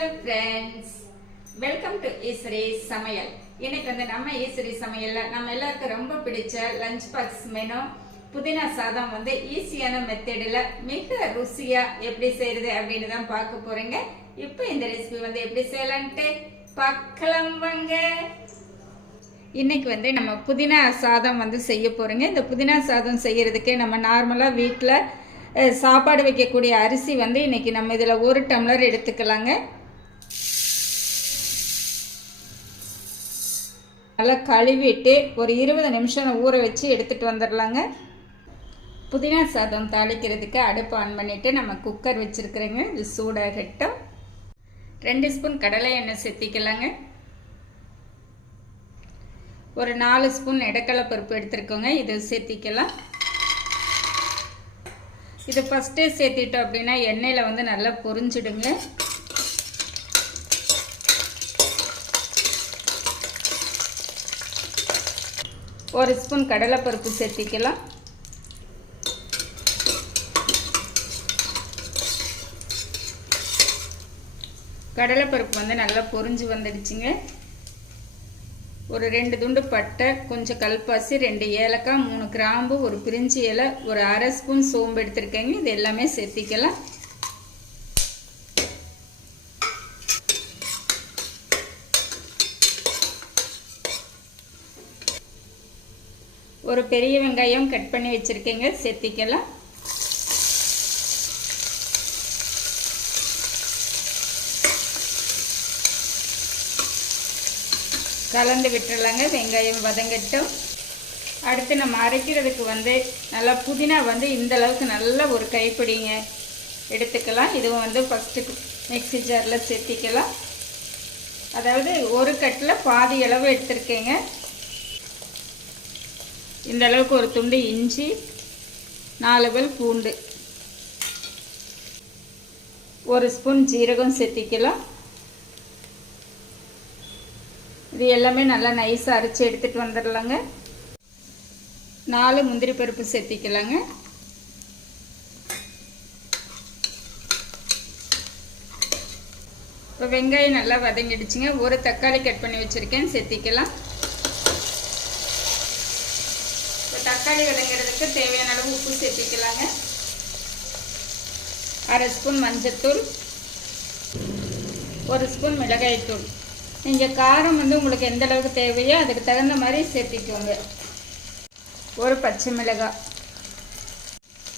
Hello friends welcome to Eswari சமையல் இன்னைக்கு வந்து நம்ம ஈஸ்வரி சமையலில் நம்ம எல்லாருக்கும் ரொம்ப பிடிச்ச லஞ்ச் பாக்ஸ் மெனு புதினா சாதம் வந்து ஈஸியான மெத்தடில் மிக ருசியாக எப்படி செய்யறது அப்படின்னு தான் பார்க்க போறீங்க. இப்போ இந்த ரெசிபி வந்து எப்படி செய்யலான்ட்டு பார்க்கலாம் வாங்க. இன்னைக்கு வந்து நம்ம புதினா சாதம் வந்து செய்ய போகிறோங்க இந்த புதினா சாதம் செய்யறதுக்கு நம்ம நார்மலாக வீட்டில் சாப்பாடு வைக்கக்கூடிய அரிசி வந்து இன்னைக்கு நம்ம இதில் ஒரு டம்ளர் எடுத்துக்கலாங்க. நல்லா கழுவிட்டு ஒரு இருபது நிமிஷம் ஊற வச்சு எடுத்துகிட்டு வந்துடலாங்க. புதினா சாதம் தாளிக்கிறதுக்கு அடுப்பு ஆன் பண்ணிவிட்டு நம்ம குக்கர் வச்சுருக்குறோங்க. இது சூடாகட்டும். ரெண்டு ஸ்பூன் கடலை எண்ணெய் சேர்த்திக்கலாங்க. ஒரு நாலு ஸ்பூன் இடக்கலை பருப்பு எடுத்துருக்கோங்க. இதை சேர்த்திக்கலாம். இது ஃபஸ்ட்டே சேர்த்திட்டோம் அப்படின்னா எண்ணெயில் வந்து நல்லா பொரிஞ்சிடுங்க. ஒரு ஸ்பூன் கடலைப்பருப்பு சேர்த்திக்கலாம். கடலைப்பருப்பு வந்து நல்லா பொரிஞ்சு வந்துடுச்சுங்க. ஒரு ரெண்டு துண்டு பட்டை கொஞ்சம் கல்பாசி ரெண்டு ஏலக்காய் மூணு கிராம்பு ஒரு பிரிஞ்சி இலை ஒரு அரை ஸ்பூன் சோம்பு எடுத்திருக்கேங்க. இது எல்லாமே சேர்த்திக்கலாம். ஒரு பெரிய வெங்காயம் கட் பண்ணி வச்சுருக்கேங்க. சேர்த்திக்கலாம். கலந்து விட்டுடலாங்க வெங்காயம் வதங்கட்டும். அடுத்து நம்ம அரைக்கிறதுக்கு வந்து நல்லா புதினா வந்து இந்த அளவுக்கு நல்ல ஒரு கைப்பிடிங்க. எடுத்துக்கலாம். இதுவும் வந்து ஃபஸ்ட்டு மிக்சி ஜாரில் சேர்த்திக்கலாம். அதாவது ஒரு கட்டில் பாதி அளவு எடுத்துருக்கேங்க. இந்த அளவுக்கு ஒரு துண்டு இஞ்சி நாலு பல் பூண்டு. ஒரு ஸ்பூன் ஜீரகம் சேர்த்திக்கலாம். இது எல்லாமே நல்லா நைஸாக அரைச்சி எடுத்துகிட்டு வந்துடலாங்க. நாலு முந்திரி பருப்பு சேர்த்திக்கலாங்க. இப்போ வெங்காயம் நல்லா வதங்கிடுச்சுங்க. ஒரு தக்காளி கட் பண்ணி வச்சுருக்கேன். சேர்த்திக்கலாம் இப்போ தக்காளி வதங்கிறதுக்கு தேவையான அளவு உப்பு சேர்த்திக்கலாங்க. அரை ஸ்பூன் மஞ்சத்தூள் ஒரு ஸ்பூன் மிளகாய்த்தூள். நீங்கள் காரம் வந்து உங்களுக்கு எந்த அளவுக்கு தேவையோ அதுக்கு தகுந்த மாதிரி சேர்த்திக்கோங்க. ஒரு பச்சை மிளகாய்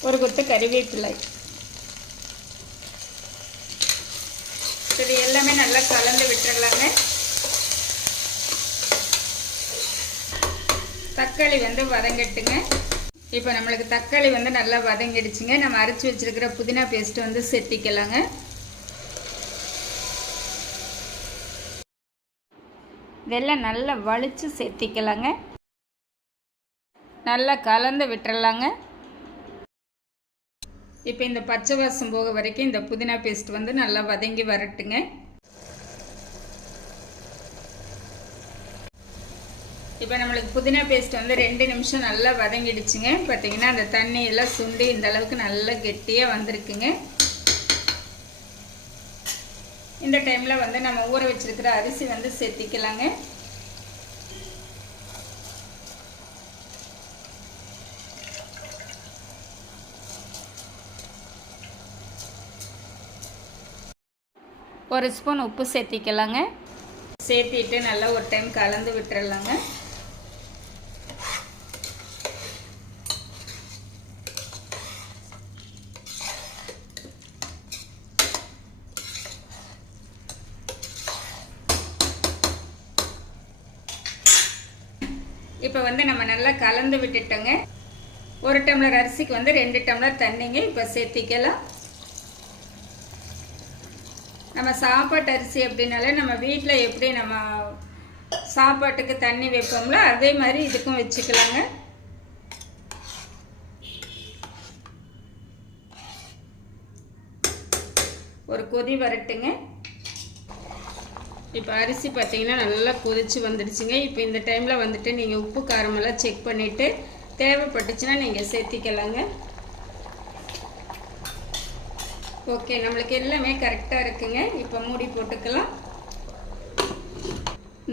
ஒரு கொத்து கறிவேப்பிலை. இது எல்லாமே நல்லா கலந்து விட்டுருக்கலாங்க தக்காளி வந்து வதங்கட்டுங்க. இப்போ நம்மளுக்கு தக்காளி வந்து நல்லா வதங்கிடுச்சுங்க. நம்ம அரைச்சி வச்சிருக்கிற புதினா பேஸ்ட்டு வந்து செட்டிக்கலாங்க இதெல்லாம் நல்லா வலிச்சு செத்திக்கலாங்க. நல்லா கலந்து விட்டுறலாங்க. இப்போ இந்த பச்சை வாசம் போக வரைக்கும் இந்த புதினா பேஸ்ட் வந்து நல்லா வதங்கி வரட்டுங்க. இப்போ நம்மளுக்கு புதினா பேஸ்ட் வந்து ரெண்டு நிமிஷம் நல்லா வதங்கிடுச்சுங்க. பார்த்தீங்கன்னா அந்த தண்ணி எல்லாம் சுண்டி இந்த அளவுக்கு நல்லா கெட்டியாக வந்திருக்குங்க. இந்த டைமில் வந்து நம்ம ஊற வச்சிருக்கிற அரிசி வந்து சேர்த்திக்கலாங்க ஒரு ஸ்பூன் உப்பு சேர்த்திக்கலாங்க சேர்த்திட்டு நல்லா ஒரு டைம் கலந்து விட்டுறலாங்க. இப்போ வந்து நம்ம நல்லா கலந்து விட்டுட்டோங்க. ஒரு டம்ளர் அரிசிக்கு வந்து ரெண்டு டம்ளர் தண்ணிங்க இப்போ சேர்த்திக்கலாம். நம்ம சாப்பாட்டு அரிசி அப்படின்னாலே நம்ம வீட்டில் எப்படி நம்ம சாப்பாட்டுக்கு தண்ணி வைப்போம்ல அதே மாதிரி இதுக்கும் வச்சுக்கலாங்க. ஒரு கொதி வரட்டுங்க. இப்போ அரிசி பார்த்தீங்கன்னா நல்லா கொதிச்சு வந்துடுச்சுங்க. இப்போ இந்த டைமில் வந்துட்டு நீங்கள் உப்பு காரமெல்லாம் செக் பண்ணிவிட்டு தேவைப்பட்டுச்சுன்னா நீங்கள் சேர்த்திக்கலாங்க. ஓகே நம்மளுக்கு எல்லாமே கரெக்டாக இருக்குங்க. இப்போ மூடி போட்டுக்கலாம்.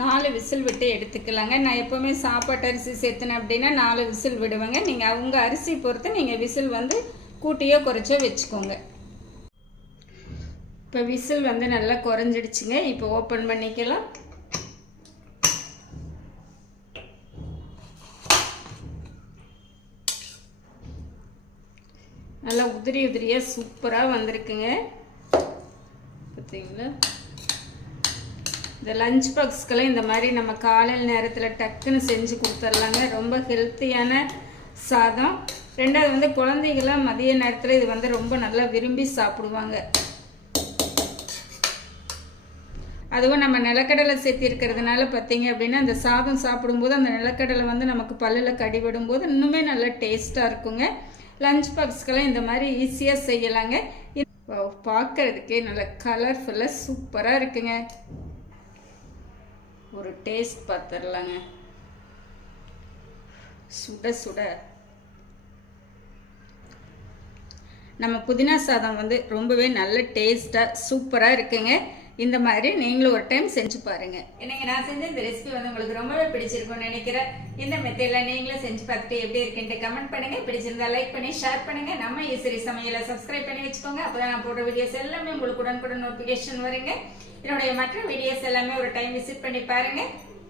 நாலு விசில் விட்டு எடுத்துக்கலாங்க. நான் எப்போவுமே சாப்பாட்டு அரிசி சேர்த்தினேன் அப்படின்னா நாலு விசில் விடுவேங்க. நீங்கள் அவங்க அரிசி பொறுத்து நீங்கள் விசில் வந்து கூட்டியோ குறைச்சோ வச்சுக்கோங்க. இப்போ விசில் வந்து நல்லா குறைஞ்சிடுச்சுங்க. இப்போ ஓப்பன் பண்ணிக்கலாம். நல்லா உதிரி உதிரியாக சூப்பராக வந்திருக்குங்க. பார்த்தீங்களா இந்த லஞ்ச் பாக்ஸ்க்கெல்லாம் இந்த மாதிரி நம்ம காலையில் நேரத்தில் டக்குன்னு செஞ்சு கொடுத்துர்லாங்க. ரொம்ப ஹெல்த்தியான சாதம். ரெண்டாவது வந்து குழந்தைகள்லாம் மதிய நேரத்தில் இது வந்து ரொம்ப நல்லா விரும்பி சாப்பிடுவாங்க. அதுவும் நம்ம நிலக்கடலை சேர்த்திருக்கிறதுனால பார்த்தீங்க அப்படின்னா அந்த சாதம் சாப்பிடும்போது அந்த நிலக்கடலை வந்து நமக்கு பல்லில் கடிவிடும் போது இன்னுமே நல்லா டேஸ்ட்டாக இருக்குங்க. லஞ்ச் பாக்ஸ்க்கெல்லாம் இந்த மாதிரி ஈஸியாக செய்யலாங்க. பார்க்கறதுக்கே நல்ல கலர்ஃபுல்லாக சூப்பராக இருக்குங்க. ஒரு டேஸ்ட் பார்த்துடலாங்க சுட சுட. நம்ம புதினா சாதம் வந்து ரொம்பவே நல்ல டேஸ்ட்டாக சூப்பராக இருக்குங்க. இந்த மாதிரி நீங்களும் ஒரு டைம் செஞ்சு பாருங்க. இன்னைக்கு நான் செஞ்ச இந்த ரெசிபி வந்து உங்களுக்கு ரொம்பவே பிடிச்சிருக்கும்னு நினைக்கிறேன். இந்த மெத்தேடில் நீங்களும் செஞ்சு பார்த்துட்டு எப்படி இருக்குன்ட்டு கமெண்ட் பண்ணுங்க. பிடிச்சிருந்தா லைக் பண்ணி ஷேர் பண்ணுங்க. நம்ம ஈஸ்வரி சமையலை சப்ஸ்கிரைப் பண்ணி வச்சுக்கோங்க. அப்பதான் நான் போடுற வீடியோஸ் எல்லாமே உங்களுக்கு உடனுக்குடன் நோட்டிஃபிகேஷன் வருங்க. என்னுடைய மற்ற வீடியோஸ் எல்லாமே ஒரு டைம் விசிட் பண்ணி பாருங்க.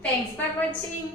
தேங்க்ஸ் ஃபார் வாட்சிங்